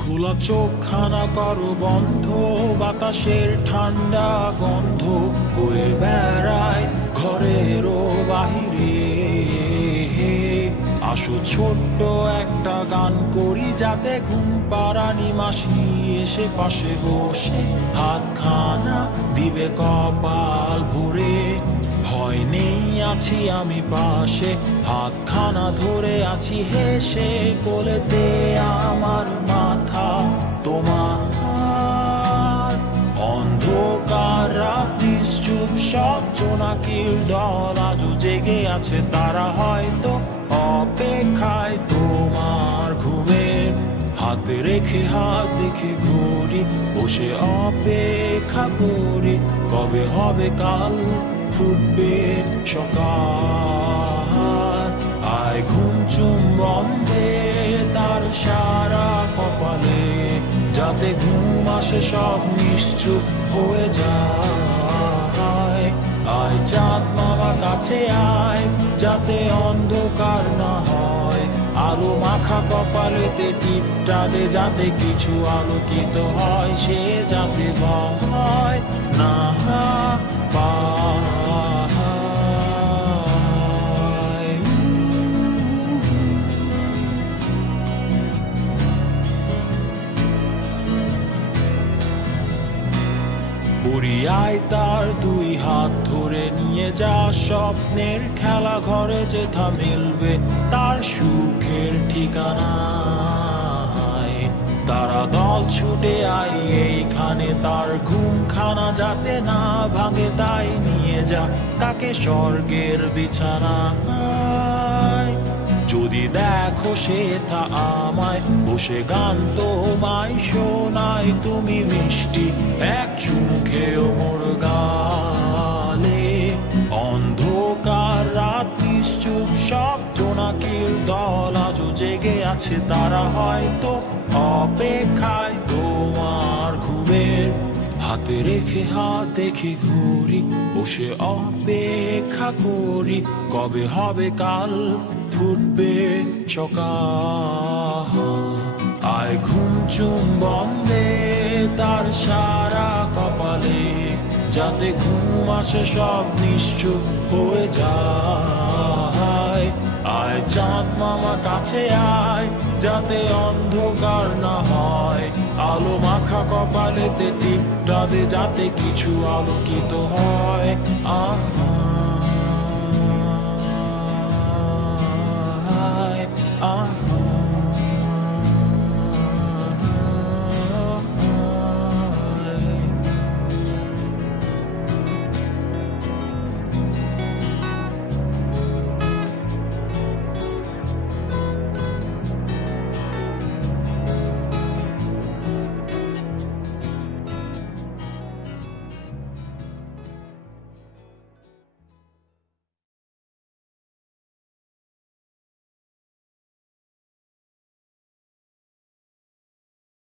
খোলা চোখখানা করো বন্ধ, বাতাসের ঠান্ডা গন্ধ বয়ে বেড়ায় ঘরেরও বাহিরে। আসো ছোট্ট একটা গান করি, যাতে ঘুম পাড়ানি মাসি এসে পাশে বসে হাতখানা দিবে কপাল ভরে। ভয় নেই, আছি আমি পাশে, হাতখানা ধরে আছি হেসে, কোলেতে আমার মাথা তোমার। অন্ধকার রাত্রি চুপ, সব জোনাকির দল আজও জেগে আছে, তারা হয়তো অপেক্ষায় তোমার ঘুমের। হাতে রেখে হাত দেখে ঘড়ি, বসে অপেক্ষা করি, কবে হবে কাল ফুটবে সকাল। আয় ঘুম চুম বন্ধে তার সারা কপালে, যাতে ঘুম আসে সব নিশ্চুপ হয়ে যায়। আয় চাঁদ মামা কাছে আয়, যাতে অন্ধকার না হয়, আলো মাখা কপালেতে টিপটা দে, যাতে কিছু আলোকিত হয়, সে যাতে ভয় না পায়। পুরিয়ায় তার দুই হাত ধরে নিয়ে যা, স্বপ্নের খেলা ঘরে যেথা মিলবে তার সুখের ঠিকানা। তারা দল ছুটে আই এইখানে, তার ঘুমখানা যাতে না ভাঙে, তাই নিয়ে যা তাকে স্বর্গের বিছানায়। যদি দেখো সে তা আমায় বসে গান তোমায় শোনায়, তুমি মিষ্টি এক চুমু খেও মোর গালে। অন্ধকার রাত নিশ্চুপ, সব জোনাকির দল আজও জেগে আছে, তারা হয়তো অপেক্ষায় তোমার ঘুমের। হাতে রেখে হাত দেখে ঘুরি, বসে অপেক্ষা করি, কবে হবে কাল ফুটবে সকাল। আয় ঘুম চুম বন্ধে তার সারা কপালে, যাতে ঘুম আসে সব নিশ্চুপ হয়ে যায়। আয় চাঁদ মামা কাছে আয়, যাতে অন্ধকার না হয়, আলো মাখা কপালেতে টিপটা দে, যাতে কিছু আলোকিত হয়।